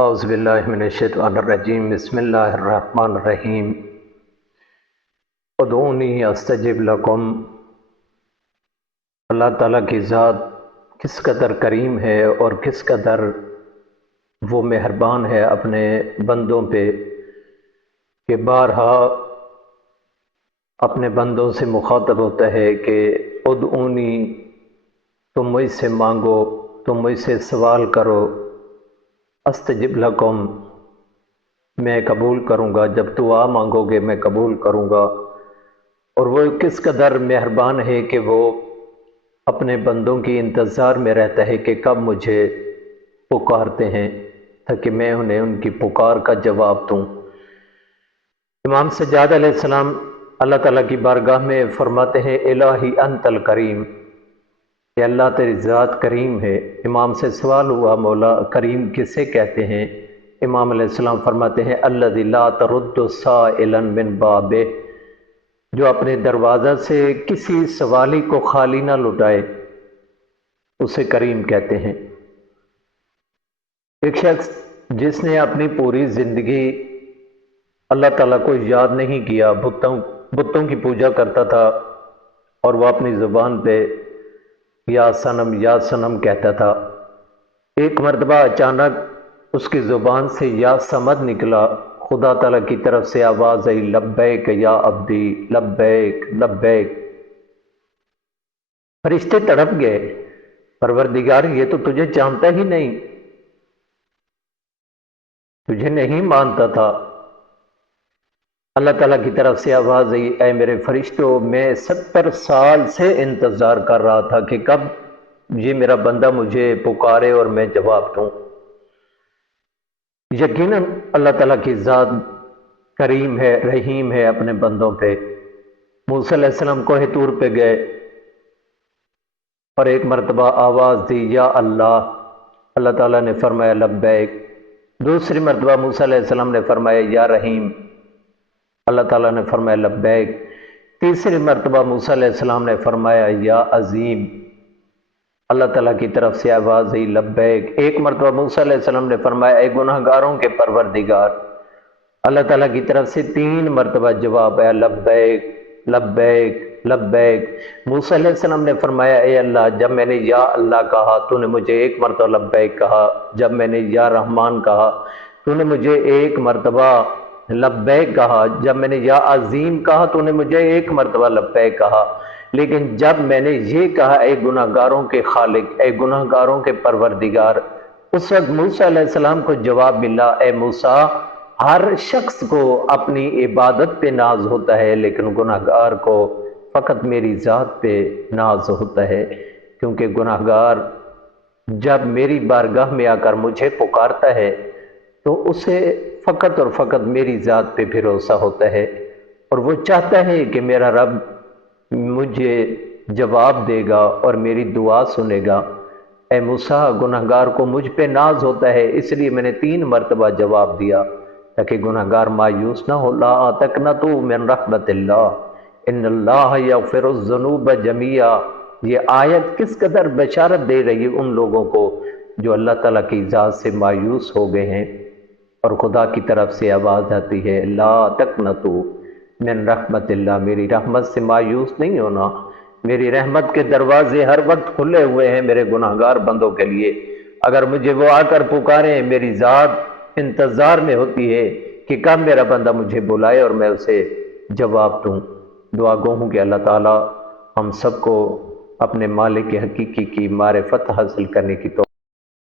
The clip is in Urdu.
اعوذ باللہ من الشیطان الرجیم بسم اللہ الرحمن الرحیم ادعونی استجب لکم۔ اللہ تعالیٰ کی ذات کس قدر کریم ہے اور کس قدر وہ مہربان ہے اپنے بندوں پہ کہ بارہا اپنے بندوں سے مخاطب ہوتا ہے کہ ادعونی، تم مجھ سے مانگو، تم مجھ سے سوال کرو، استجب لکم، میں قبول کروں گا، جب دعا مانگو گے میں قبول کروں گا۔ اور وہ کس قدر مہربان ہے کہ وہ اپنے بندوں کی انتظار میں رہتا ہے کہ کب مجھے پکارتے ہیں تاکہ میں انہیں ان کی پکار کا جواب دوں۔ امام سجاد علیہ السلام اللہ تعالیٰ کی بارگاہ میں فرماتے ہیں الہی انت الکریم، کہ اللہ تیری ذات کریم ہے۔ امام سے سوال ہوا مولا کریم کسے کہتے ہیں؟ امام علیہ السلام فرماتے ہیں الذی لا ترد سائلا من بابہ، جو اپنے دروازہ سے کسی سوالی کو خالی نہ لٹائے، اسے کریم کہتے ہیں۔ ایک شخص جس نے اپنی پوری زندگی اللہ تعالیٰ کو یاد نہیں کیا، بتوں کی پوجا کرتا تھا، اور وہ اپنی زبان پہ یا سنم کہتا تھا۔ ایک مرتبہ اچانک اس کی زبان سے یا سمد نکلا، خدا تعالیٰ کی طرف سے آواز آئی لبیک یا عبدی، لبیک لبیک۔ فرشتے تڑپ گئے، پروردگار یہ تو تجھے جانتا ہی نہیں، تجھے نہیں مانتا تھا۔ اللہ تعالیٰ کی طرف سے آواز آئی اے میرے فرشتوں، میں 70 سال سے انتظار کر رہا تھا کہ کب یہ میرا بندہ مجھے پکارے اور میں جواب دوں۔ یقیناً اللہ تعالیٰ کی ذات کریم ہے، رحیم ہے اپنے بندوں پہ۔ موسیٰ علیہ السلام کوہ طور پہ گئے اور ایک مرتبہ آواز دی یا اللہ، اللہ تعالیٰ نے فرمایا لبیک۔ دوسری مرتبہ موسیٰ علیہ السلام نے فرمایا یا رحیم، اللہ تعالیٰ نے فرمایا لبیک۔ تیسری مرتبہ موسیٰ علیہ السلام نے فرمایا یا عظیم، اللہ تعالیٰ کی طرف سے آواز آئی لبیک۔ ایک مرتبہ موسیٰ علیہ السلام نے فرمایا اے گناہ گاروں کے پروردگار، اللہ تعالیٰ کی طرف سے 3 مرتبہ جواب آیا لبیک لبیک لبیک۔ موسیٰ علیہ السلام نے فرمایا اے اللہ، جب میں نے یا اللہ کہا تو نے مجھے 1 مرتبہ لبیک کہا، جب میں نے یا رحمان کہا تو نے مجھے 1 مرتبہ لبیک کہا، جب میں نے یا عظیم کہا تو نے مجھے 1 مرتبہ لبیک کہا، لیکن جب میں نے یہ کہا اے گناہ گاروں کے خالق، اے گناہ گاروں کے پروردگار، اس وقت موسیٰ علیہ السلام کو جواب ملا اے موسیٰ، ہر شخص کو اپنی عبادت پہ ناز ہوتا ہے، لیکن گناہ گار کو فقط میری ذات پہ ناز ہوتا ہے، کیونکہ گناہ گار جب میری بارگاہ میں آ کر مجھے پکارتا ہے تو اسے فقط اور فقط میری ذات پہ بھروسہ ہوتا ہے، اور وہ چاہتا ہے کہ میرا رب مجھے جواب دے گا اور میری دعا سنے گا۔ اے موسیٰ، گناہ گار کو مجھ پہ ناز ہوتا ہے، اس لیے میں نے 3 مرتبہ جواب دیا تاکہ گناہ گار مایوس نہ ہو۔ لا تقنطوا من رحمت اللہ ان اللہ یغفر الذنوب جميعا، یہ آیت کس قدر بشارت دے رہی ہے ان لوگوں کو جو اللہ تعالیٰ کی ذات سے مایوس ہو گئے ہیں، اور خدا کی طرف سے آواز آتی ہے لا تقنطوا من رحمت اللہ، میری رحمت سے مایوس نہیں ہونا، میری رحمت کے دروازے ہر وقت کھلے ہوئے ہیں میرے گناہ گار بندوں کے لیے۔ اگر مجھے وہ آ کر پکاریں، میری ذات انتظار میں ہوتی ہے کہ کب میرا بندہ مجھے بلائے اور میں اسے جواب دوں۔ دعا گو ہوں کہ اللہ تعالیٰ ہم سب کو اپنے مالک حقیقی کی معرفت حاصل کرنے کی توفیق